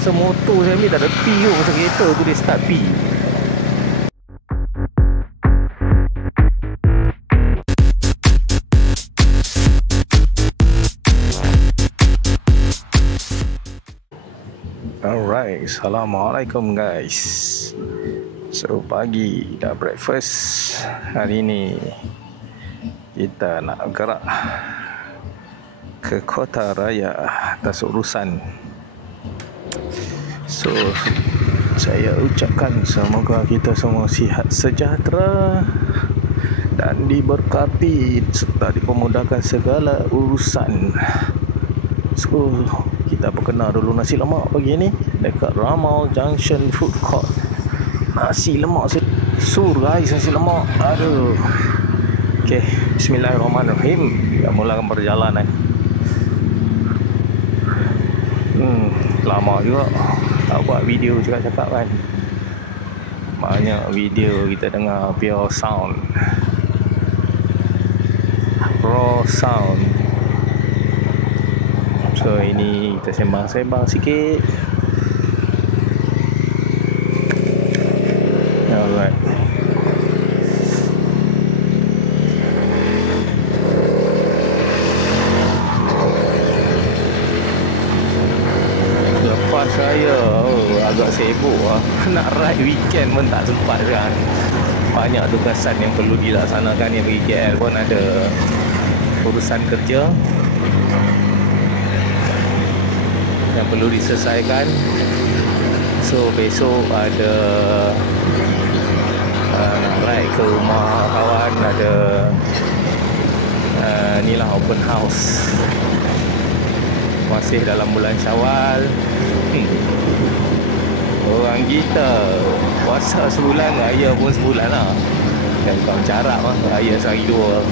masa motor saya ambil tak ada pi tu, masa kereta tu dia start pi. Alright, Assalamualaikum guys. So pagi dah breakfast. Hari ni kita nak gerak ke Kota Raya atas urusan. So saya ucapkan semoga kita semua sihat sejahtera dan diberkati serta dipermudahkan segala urusan. So kita berkenal dulu nasi lemak pagi ni dekat Ramal Junction Food Court. Nasi lemak sur guys, nasi lemak. Aduh. Okey, bismillahirrahmanirrahim. Kita mulakan perjalanan. Lama juga tak buat video cakap-cakap kan. Banyak video kita dengar pure sound, raw sound. So ini kita sembang-sembang sikit. Alright. Lepas saya agak sibuk nak ride weekend pun tak sempat kan. Banyak tugasan yang perlu dilaksanakan. Yang pergi KL pun ada urusan kerja yang perlu diselesaikan. So besok ada nak ride ke rumah kawan, ada inilah open house. Masih dalam bulan Syawal. Orang kita puasa sebulan, raya pun sebulan lah. Dan bukan carap lah, raya sehari dua.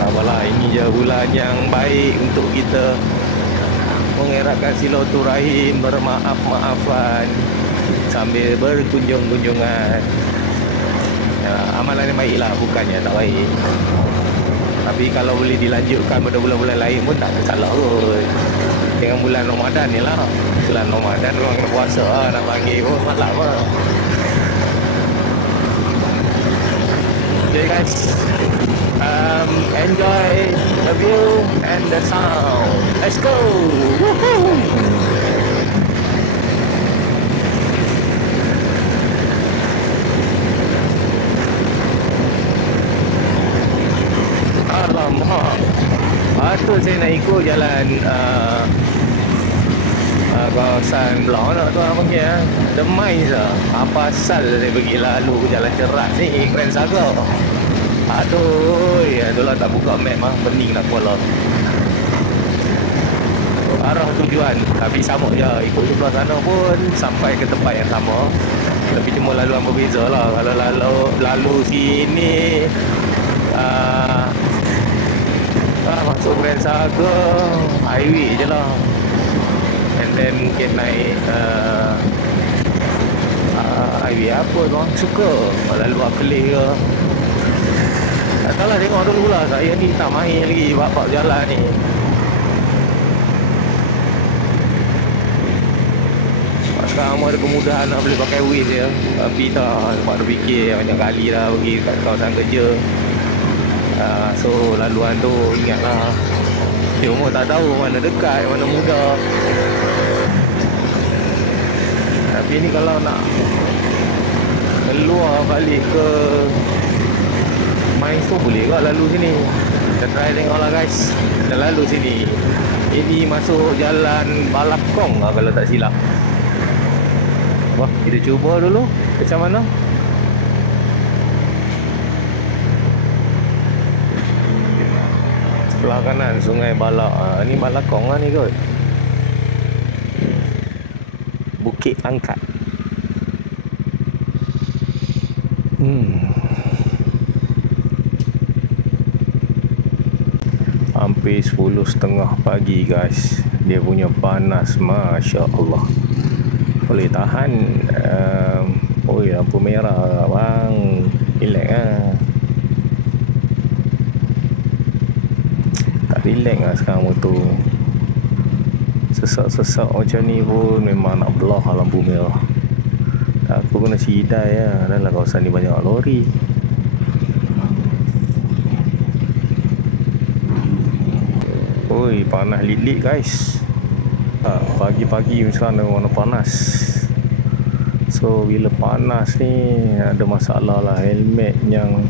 Apalah, ini je bulan yang baik untuk kita mengeratkan silaturahim, bermaaf-maafan sambil berkunjung-kunjungan. Amalan yang baik lah, bukannya tak baik. Tapi kalau boleh dilanjutkan pada bulan-bulan lain pun tak ada salah pun. Dengan bulan Ramadan ni lah. Bulan Ramadan orang kena puasa lah, nak panggil pun malam lah. Okay guys, enjoy the view and the sound. Let's go. Woohoo. Alamak, patut saya nak ikut jalan kawasan Blok tu orang panggil Demai lah. Apa asal saya pergi lalu jalan Ceras ni, Grand Saga. Aduh, itulah tak buka map mah, pening nak follow arah tujuan. Tapi sama je, ikut sebelah sana pun sampai ke tempat yang sama. Tapi cuma laluan berbeza lah. Kalau lalu sini masuk Grand Saga, highway je lah. And then mungkin naik highway apa orang suka, lalu Kelih ke. Tak tahu lah, tengok dulu lah. Saya ni tak main lagi bab-bab jalan ni. Sekarang ada kemudahan nak boleh pakai Waze ya. Tapi tak, sebab ada fikir banyak kali lah pergi kat kawasan kerja. So laluan tu ingatlah. Cuma tak tahu mana dekat, mana mudah. Tapi ni kalau nak keluar balik ke main tu boleh ke lalu sini. Kita try tengok lah guys. Kita lalu sini. Ini masuk jalan Balakong lah kalau tak silap. Wah, kita cuba dulu macam mana. Sebelah kanan Sungai Balak. Ni Balakong lah ni kot. Bukit Angkat. Hampir 10.30 pagi guys. Dia punya panas, Masya Allah. Boleh tahan. Oh ya, lampu merah bang. Relax lah. Tak relax lah sekarang motor. Sesak-sesak macam ni pun memang nak belah lampu merah. Aku kena sidai lah. Dalam kawasan ni banyak lori. Oi, panas lit-lit guys. Pagi-pagi misalnya warna panas. So bila panas ni ada masalah lah. Helmet yang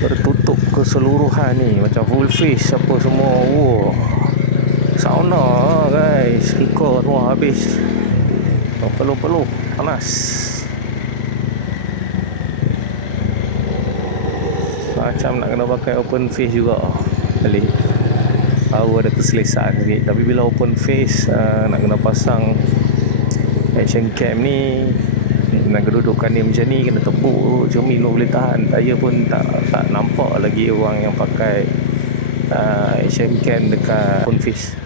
bertutup keseluruhan ni, macam full face apa semua. Wow, sauna guys, speaker semua habis. Peluh-peluh panas. Macam nak kena pakai open face juga kali. Tahu ada keselesaan sikit. Tapi bila open face nak kena pasang action cam ni, dengan kedudukan dia macam ni, kena tepuk cermin boleh tahan. Saya pun tak nampak lagi orang yang pakai action cam dekat open face.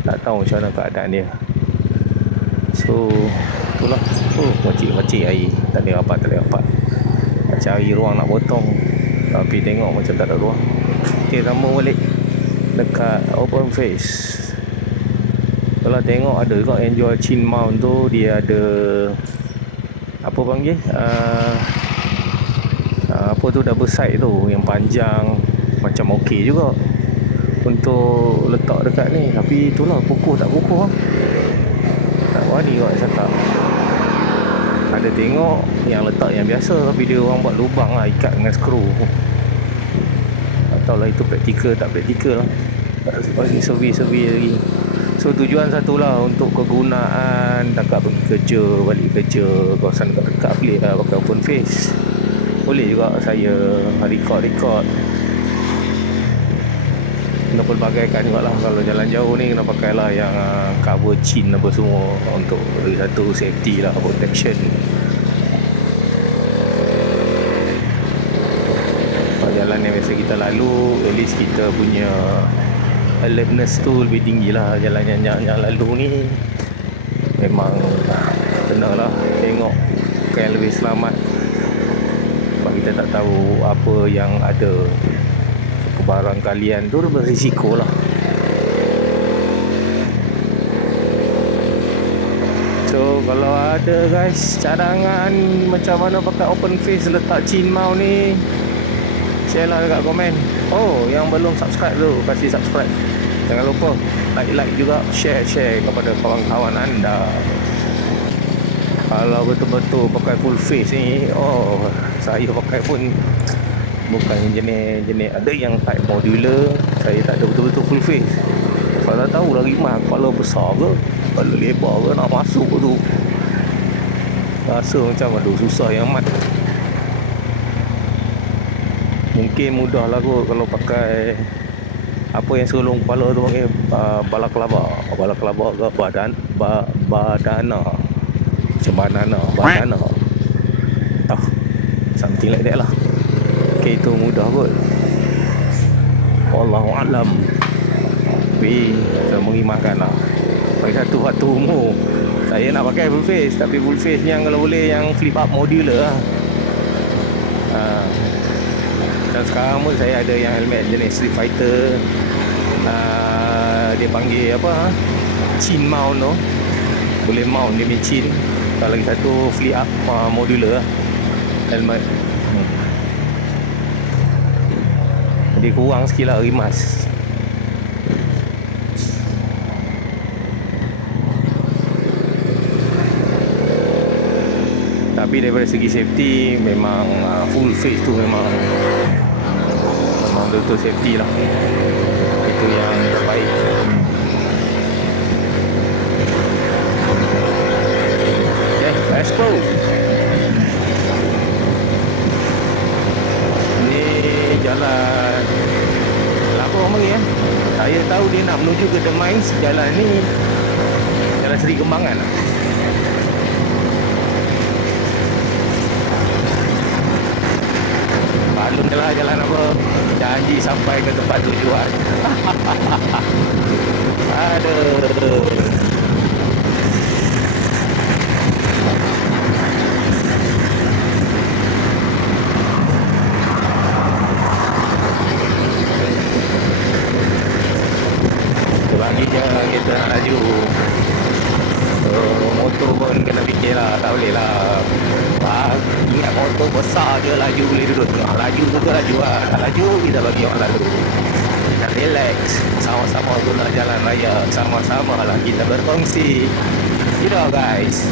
Tak tahu macam mana keadaan dia. So itulah. Macik-macik air. Tak boleh rapat. Nak cari ruang nak potong, tapi tengok macam tak ada ruang. Okay, sambung balik dekat open face. Kalau tengok ada juga yang jual chin mount tu. Dia ada apa panggil apa tu, double side tu yang panjang. Macam okey juga untuk letak dekat ni. Tapi itulah, kukuh tak kukuh lah. Tak berani kot cakap. Ada tengok yang letak yang biasa, tapi dia orang buat lubang lah, ikat dengan skru. Tak tahulah itu praktikal tak praktikal lah. Bagi survey lagi. So tujuan satulah, untuk kegunaan dekat pergi kerja, balik kerja, kawasan dekat-dekat boleh lah pakai open face. Boleh juga saya record. Kena pelbagaikan juga lah. Kalau jalan jauh ni kena pakai lah yang cover chin apa semua, untuk satu safety lah, protection. Kalau jalan yang biasa kita lalu, at least kita punya alertness tu lebih tinggi lah. Jalan yang lalu ni memang kena lah tengok yang lebih selamat, sebab kita tak tahu apa yang ada. Kebarangkalian tu berisiko lah. So kalau ada guys cadangan macam mana pakai open face letak chin mount ni, share lah dekat komen. Oh, yang belum subscribe tu, kasih subscribe. Jangan lupa like juga, share kepada kawan-kawan anda. Kalau betul-betul pakai full face ni, saya pakai pun bukan jenis ada yang type modular. Saya tak ada betul-betul full face. Kalau tak tahu lagi mah kepala besar ke, kepala lebar ke, nak masuk tu rasa macam aduh susah yang amat. Mungkin mudah lah kot kalau pakai apa yang selong kepala tu panggil balaklava ke badana, macam badana something like that lah. Okay, itu mudah kot. Wallahualam. Tapi saya mengimakan lah. Bagi satu waktu umur saya nak pakai full face, tapi full face yang kalau boleh yang flip up modular lah. Dan sekarang pun saya ada yang helmet jenis Street Fighter. Dia panggil apa, chin mount tu. Boleh mount dia punya chin. Kalau lagi satu flip up modular lah helmet. Jadi kurang sikit lah rimas. Tapi daripada segi safety, memang full face tu memang betul safety lah. Itu yang terbaik. Okay, let's go. Ni jalan apa orang panggil saya tahu dia nak menuju ke The Mines. Jalan ni Jalan Seri Kembangan lah. Balun je lah jalan apa, janji sampai ke tempat tujuan. Aduh. Selanjutnya kita laju. Motor pun kena fikir lah, tak boleh lah. Ingat motor besar je laju boleh duduk tengah. Laju tu laju lah. Tak laju kita bagi orang lalu. Dan relax, sama-sama guna jalan raya, sama-sama lah kita berkongsi. You know guys.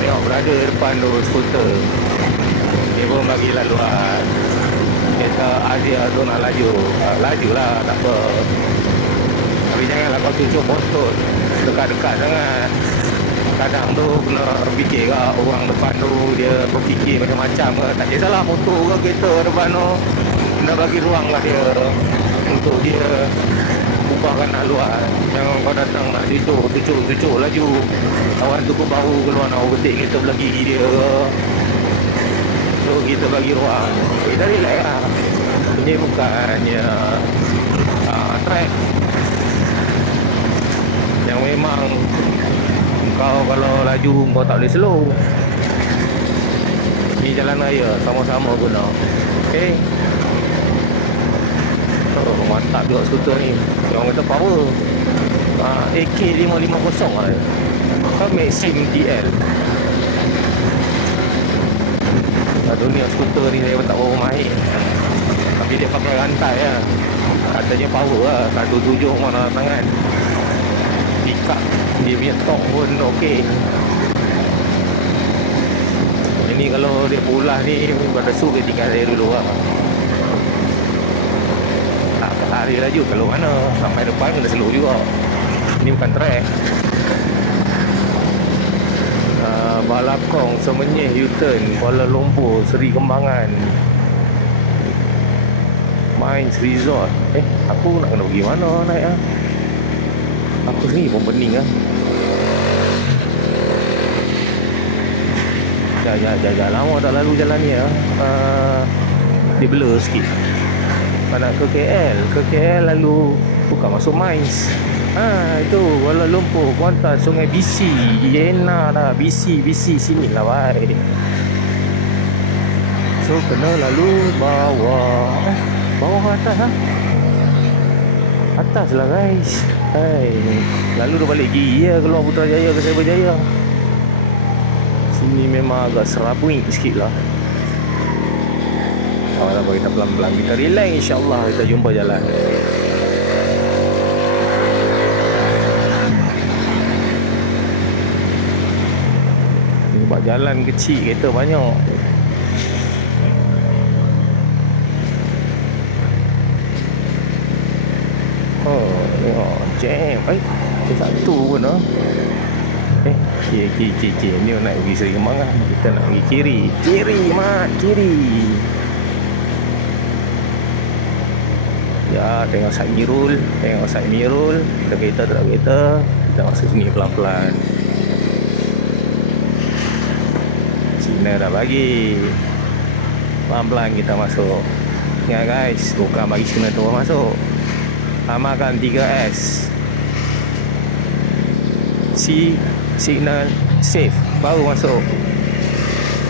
Tengok berada depan tu skuter. Dia pun bagi laluan. Kereta Adia tu nak laju, lajulah, tak apa. Tapi janganlah kau cucuk bontot dekat-dekat sangat. Kadang tu kena fikir ke orang depan tu dia berfikir macam-macam ke. Tak kisahlah motor ke kereta depan tu, kena bagi ruang lah dia untuk dia ubahkan haluan. Jangan kau datang nak cucuk laju. Kawan tu pun baru keluar nak overtake kereta belah gigi dia ke. So kita bagi ruang. Kita relax lah. Ini bukannya track yang memang kau kalau laju kau tak boleh slow. Ini jalan raya, sama-sama guna. Okay. Mantap juga skuter ni. Orang kata power. AK550 lah. Kan Maxim TL. Dunia skuter ni saya tak berapa mahir. Tapi dia pakai rantai lah. Katanya power lah. 1.7 mana tangan. Pick up dia punya torque pun okey. Ini kalau dia pulas ni pada su dia tinggal saya dulu lah. Tak lari laju kalau mana. Sampai depan kena slow juga. Ini bukan track. Balakong, Semenyih, U-turn, Kuala Lumpur, Seri Kembangan, Mines Resort. Aku nak kena pergi mana naik lah. Aku sendiri pun pening lah. Jangan lama tak lalu jalan ni lah. Dia blur sikit. Nak ke KL. Ke KL lalu bukan masuk Mines. Itu Kuala Lumpur, Kuantan, Sungai BC, Yena dah, BC sini lah baik. So kena lalu bawah. Bawah ke atas lah? Atas lah guys. Lalu dah balik gigi ya, keluar Putrajaya ke Cyberjaya. Sini memang agak serabui sikit lah. Tak apa, kita pelan-pelan, kita relax, insyaAllah kita jumpa jalan. Sebab jalan kecil, kereta banyak. Tengok jam. Satu pun lah. Kiri. Ni nak pergi Seri Kembangan. Kita nak pergi kiri. Kiri. Ya, tengok side mirror. Ada kereta. Kita masuk sini pelan-pelan. Cina dah bagi. Pelan-pelan kita masuk. Ingat guys, bukan bagi Cina tu masuk. Samakan 3S. Signal safe baru masuk.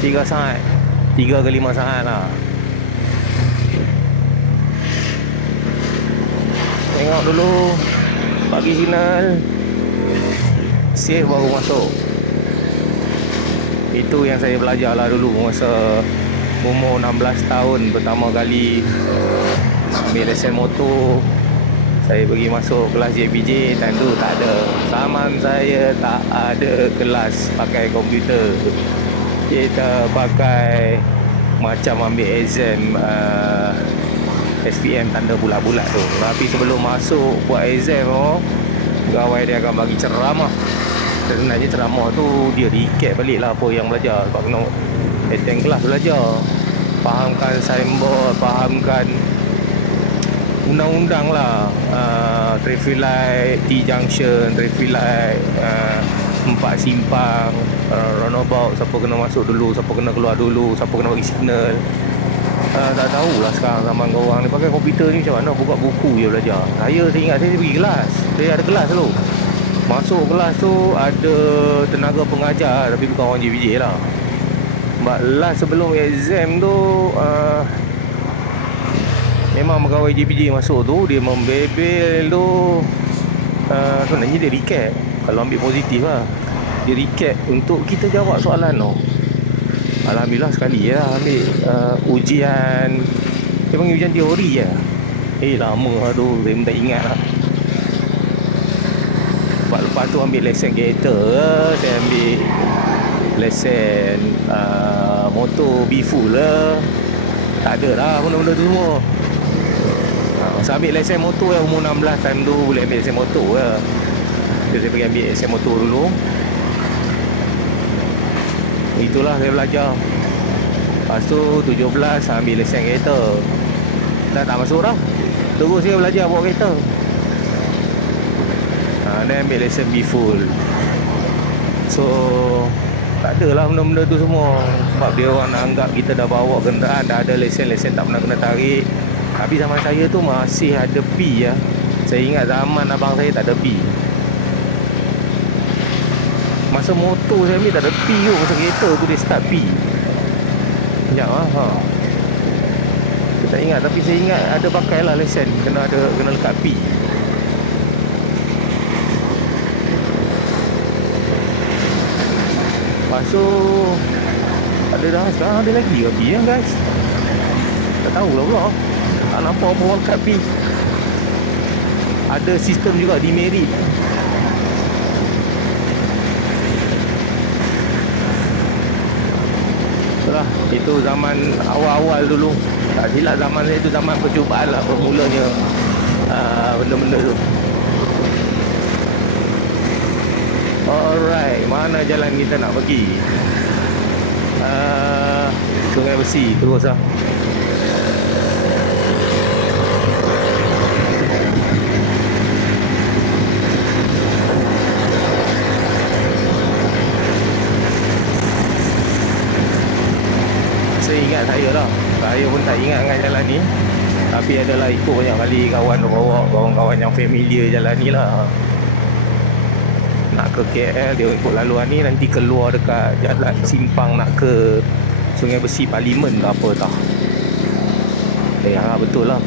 3 saat 3 ke 5 saat lah. Tengok dulu, bagi signal safe baru masuk. Itu yang saya belajar lah dulu masa umur 16 tahun pertama kali ambil lesen motor. Saya pergi masuk kelas JPJ, time tu tak ada. Zaman saya tak ada kelas pakai komputer. Kita pakai macam ambil exam SPM tanda bulat-bulat tu. Tapi sebelum masuk buat exam pegawai dia akan bagi ceramah. Sebenarnya ceramah tu dia recap balik lah apa yang belajar. Sebab kena attend kelas belajar. Fahamkan signboard, fahamkan undang-undang lah, traffic light, T-junction, traffic light, 4 simpang, roundabout, siapa kena masuk dulu, siapa kena keluar dulu, siapa kena bagi signal. Tak tahulah sekarang zaman korang ni pakai komputer ni macam mana, buka buku je belajar. Saya ingat saya pergi kelas, saya ada kelas dulu. Masuk kelas tu ada tenaga pengajar tapi bukan orang JPJ lah. Last sebelum exam tu memang pegawai JPJ masuk tu, dia membebel tu. Sebenarnya dia recap. Kalau ambil positif lah, dia recap untuk kita jawab soalan tu. Alhamdulillah sekali lah ambil ujian. Dia panggil ujian teori je. Lama lah tu, saya tak ingat lah. Lepas tu ambil lesen kereta, saya ambil lesen motor B-Full lah. Tak ada lah benda-benda tu semua. Saya ambil lesen motor yang umur 16 time tu, boleh ambil lesen motor lah. Jadi saya pergi ambil lesen motor dulu. Itulah saya belajar. Lepas tu 17 saya ambil lesen kereta. Dah tak masuk dah, terus saya belajar bawa kereta. Dan ambil lesen B-Full. So tak adalah benda-benda tu semua. Sebab dia orang anggap kita dah bawa kenderaan, dah ada lesen-lesen tak pernah kena tarik. Tapi zaman saya tu masih ada P ya. Saya ingat zaman abang saya tak ada P. Masa motor saya ambil tak ada P tu. Masa kereta tu dia start P. Sekejap lah. Saya tak ingat, tapi saya ingat ada pakai lah lesen. Kena lekat P. Lepas tu ada dah, sekarang ada lagi ke P ya guys? Tak tahulah pula. Tak nampak apa orang kat P. Ada sistem juga demerit. Itulah, itu zaman awal-awal dulu. Tak silap zaman saya tu zaman percubaan lah bermulanya benda-benda tu. Alright, mana jalan kita nak pergi? Sungai Besi terus lah. Ingat saya lah, saya pun tak ingat dengan jalan ni. Tapi adalah ikut banyak kali kawan bawa, kawan-kawan yang familiar jalan ni lah. Nak ke KL dia ikut laluan ni, nanti keluar dekat jalan simpang nak ke Sungai Besi Parlimen ke apa tak. Betul lah.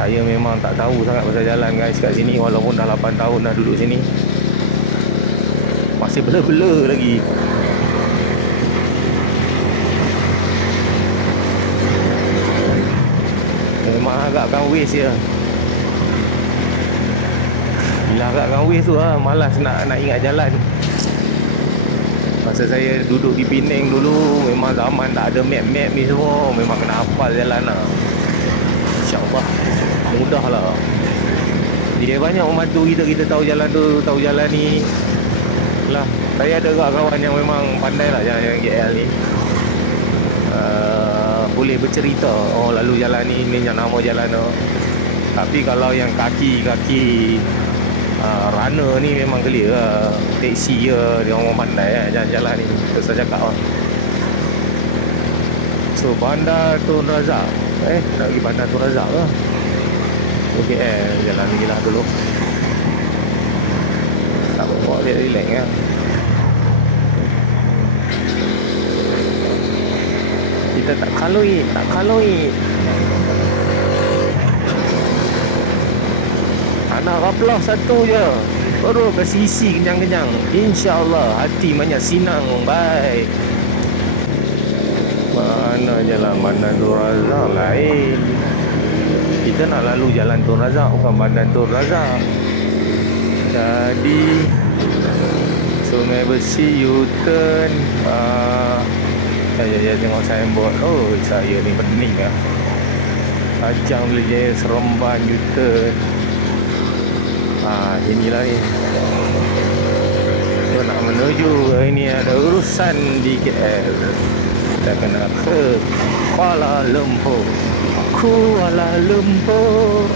Saya memang tak tahu sangat pasal jalan guys kat sini. Walaupun dah 8 tahun dah duduk sini, masih bela-bela lagi. Memang agakkan waste je. Bila agakkan waste tu lah, malas nak ingat jalan. Masa saya duduk di Penang dulu, memang zaman tak ada map-map ni semua, memang kena hafal jalan lah. InsyaAllah mudah lah. Dia banyak membantu kita tahu jalan tu, tahu jalan ni lah. Saya ada kawan yang memang pandai lah jalan-jalan KL ni. Boleh bercerita, oh lalu jalan ni yang nama jalan tu. Tapi kalau yang kaki runner ni memang clear lah. Taksi je, dia orang pandai lah jalan-jalan ni. Terus saya cakap lah. So Bandar Tun Razak, nak pergi Bandar Tun Razak lah. Okay, jalan lagi lah dulu. Tak bawa dia relax lah. Kita tak kalui. Anak raplah satu je, terus kasi isi kenyang-kenyang. InsyaAllah hati banyak sinang. Baik. Mana jalan Bandar Tun Razak lain. Kita nak lalu jalan Tun Razak, bukan Bandar Tun Razak. Jadi Sungai Besi U-turn. Saya tengok signboard. Oh, saya ni pening lah. Kacang Berjaya Seremban U-turn. Inilah ni. So nak menuju ini ada urusan di KL. Kita kena ke Kuala Lumpur. Kuala Lumpur.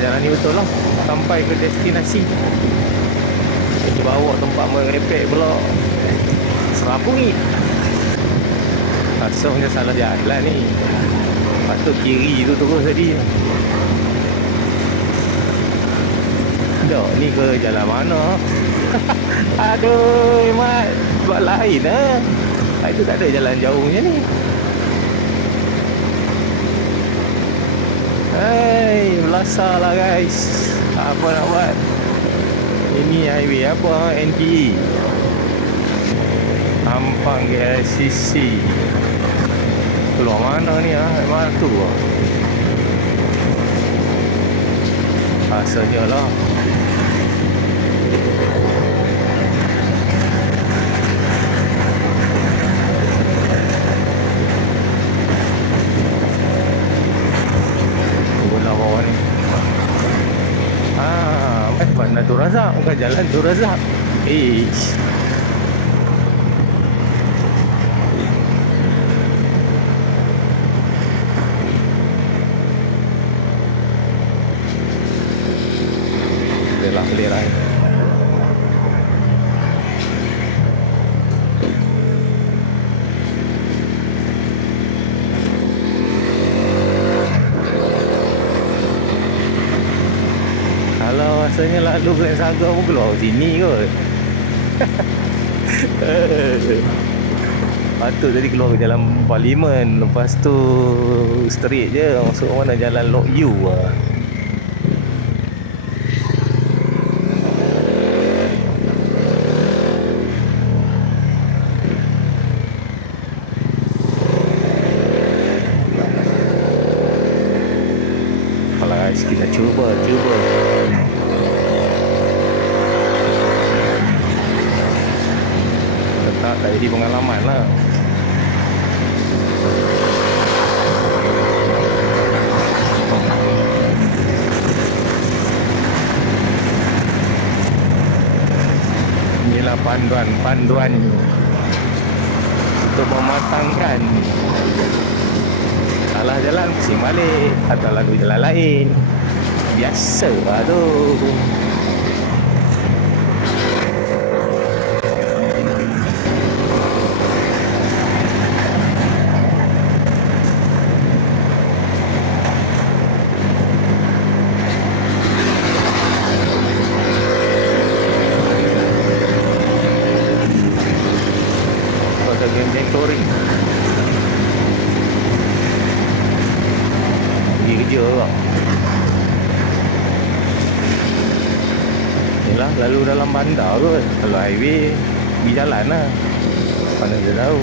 Jalan ni betul lah, sampai ke destinasi. Kita bawa tempat merepek pula Serabui. Rasanya salah jalan ni. Patut kiri tu terus tadi. Jom, ni ke jalan mana? Aduh, Mat. Buat lain lah. Itu tak ada jalan jauh macam ni. Hei, belasah lah guys. Apa nak buat? Ini highway apa? NPE, Ampang KLCC. Keluar mana ni ah? Mana tu ah? Rasanya lah. Bola bawah ni. Bandar Tun Razak, bukan jalan Tun Razak. Belah keliran. Kalau rasanya lalu Grand Saga pun keluar sini kot. Patut tadi keluar ke jalan Parlimen, lepas tu straight je masuk mana jalan Lok U lah. Kalau guys, kita cuba. Tak jadi pengalaman lah. Inilah panduan untuk mematangkan. Salah jalan pusing balik atau lalu jalan lain. Biasa lah tu. Geng-geng touring pergi kerja lah. Yelah, lalu dalam bandar kot. Kalau highway pergi jalan lah. Mana dia tahu.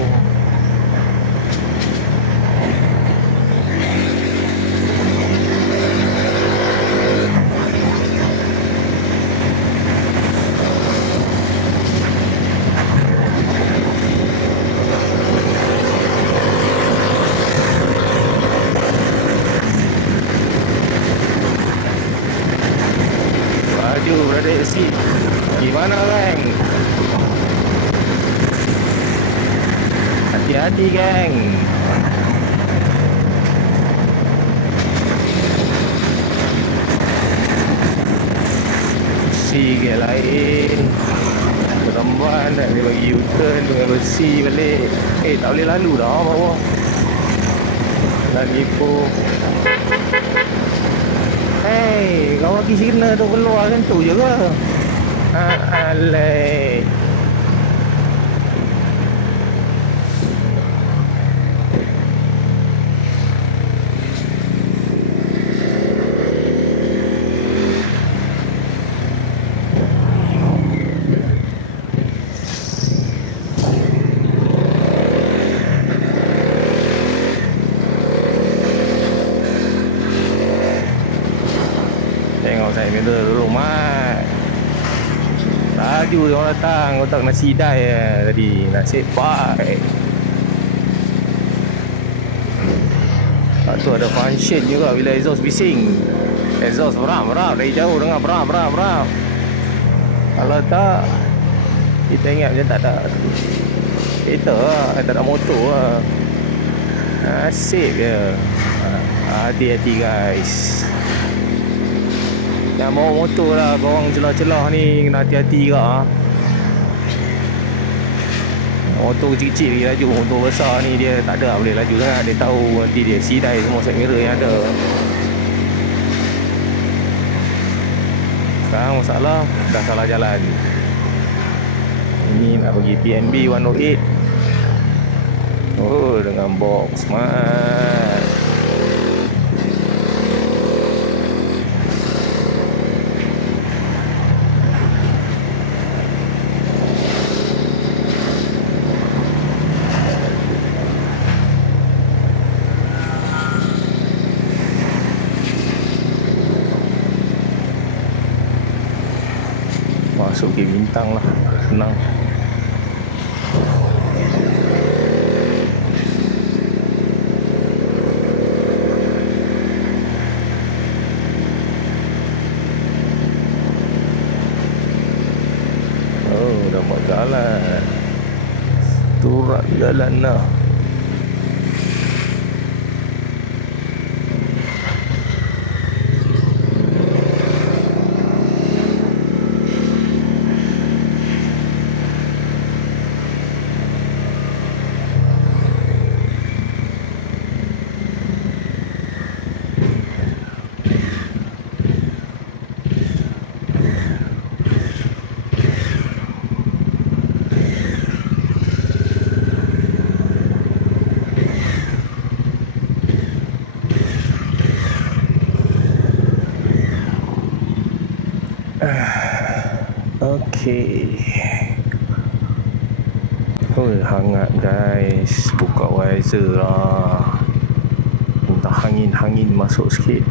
Berada si gimana geng? Hati-hati geng. Si ke lain perempuan nak dia bagi U-turn dengan besi balik. Tak boleh lalu dah bawah. Lagi pun kau bagi signal tu keluar kan tu je ke? Alay. Tengok saya minta dulu Mat. Laju dia orang datang. Kau tak kena sidai tadi. Nasib baik. Lepas tu ada function juga bila exhaust bising. Exhaust beram dari jauh dengar beram. Kalau tak, kita ingat macam tak ada kereta lah, tak ada motor lah. Nasib je. Hati-hati guys. Yang bawa motor lah, korang celah-celah ni kena hati-hati juga ha. Motor kecil-kecil lagi laju, motor besar ni dia tak ada boleh laju sangat. Dia tahu nanti dia sidai semua side mirror yang ada. Sekarang masalah dah salah jalan. Ini nak pergi PNB 108. Oh, dengan box smart. Masuk ke Bintang lah, senang. Oh, dah buat jalan. Turap jalan lah. Okey. Oh, hangat guys. Buka visor lah. Minta angin masuk sikit.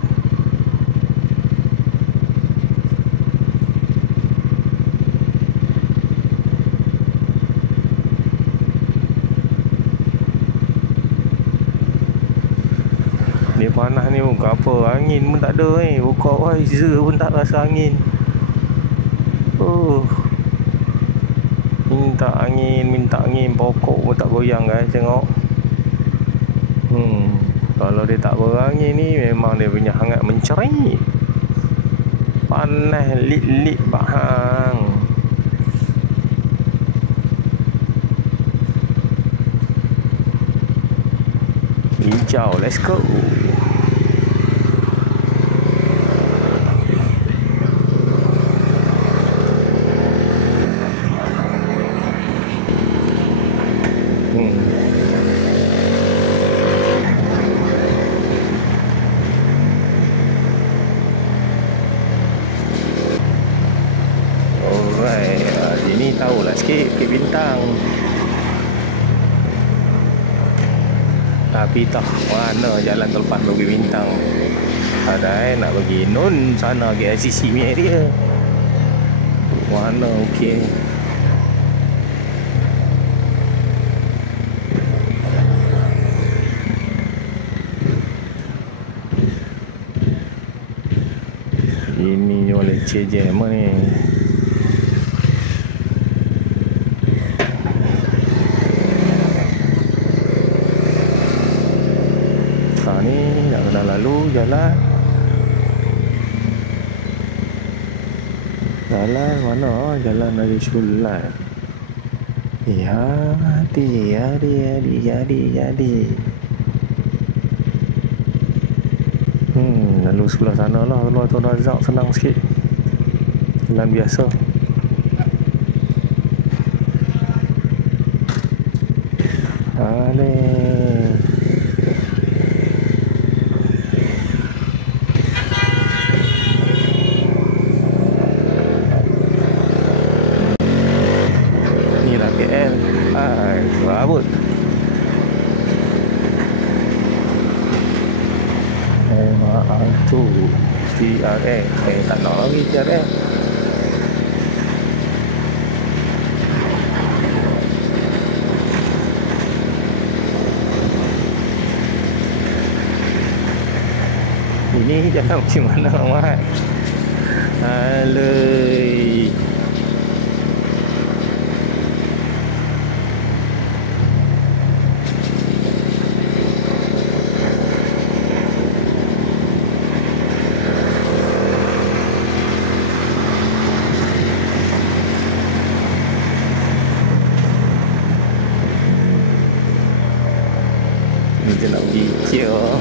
Dia panas ni buka apa? Angin pun tak ada ni. Buka visor pun tak rasa angin. Minta angin, pokok pun tak goyang guys, tengok. Kalau dia tak berangin ni memang dia punya hangat mencerit. Panas lit bahang. Hijau, let's go. Ini tahulah sikit ke Bintang. Tapi tak mana jalan terlepas pergi Bintang. Ada nak pergi Nun sana ke ICC ni area. Mana okey. Ini oleh CJM ni. Ni nak kena lalu jalan mana? Jalan Raja Sulat. Jadi. Lalu sebelah sana lah. Keluar Tun Razak senang sikit. Jalan biasa. KL. Rabut. MR2 TRA. Tak nak lagi TRA. Ini jalan macam mana, Mat? Alay. Kita nak pergi kira.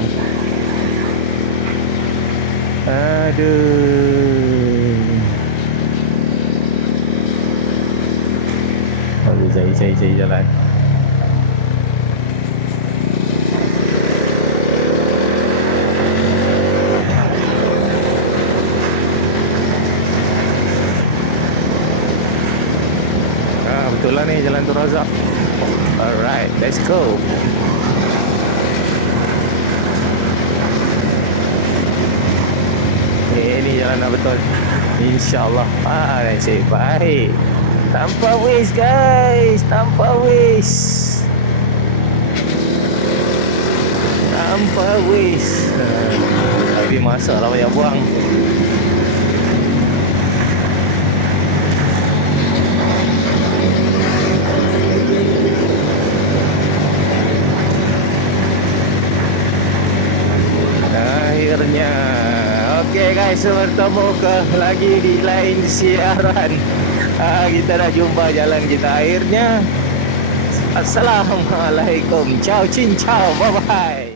Aduh. Dia cari jalan. Betul lah ni Jalan Tun Razak. Alright, let's go. Ini jalan dah betul, InsyaAllah. Nasib baik. Tanpa waste guys, tanpa waste. Tanpa waste. Tapi masak lah banyak buang. Akhirnya. Okay guys, bertemu lagi di lain siaran. Kita dah jumpa jalan kita akhirnya. Assalamualaikum. Ciao, cincau, bye bye.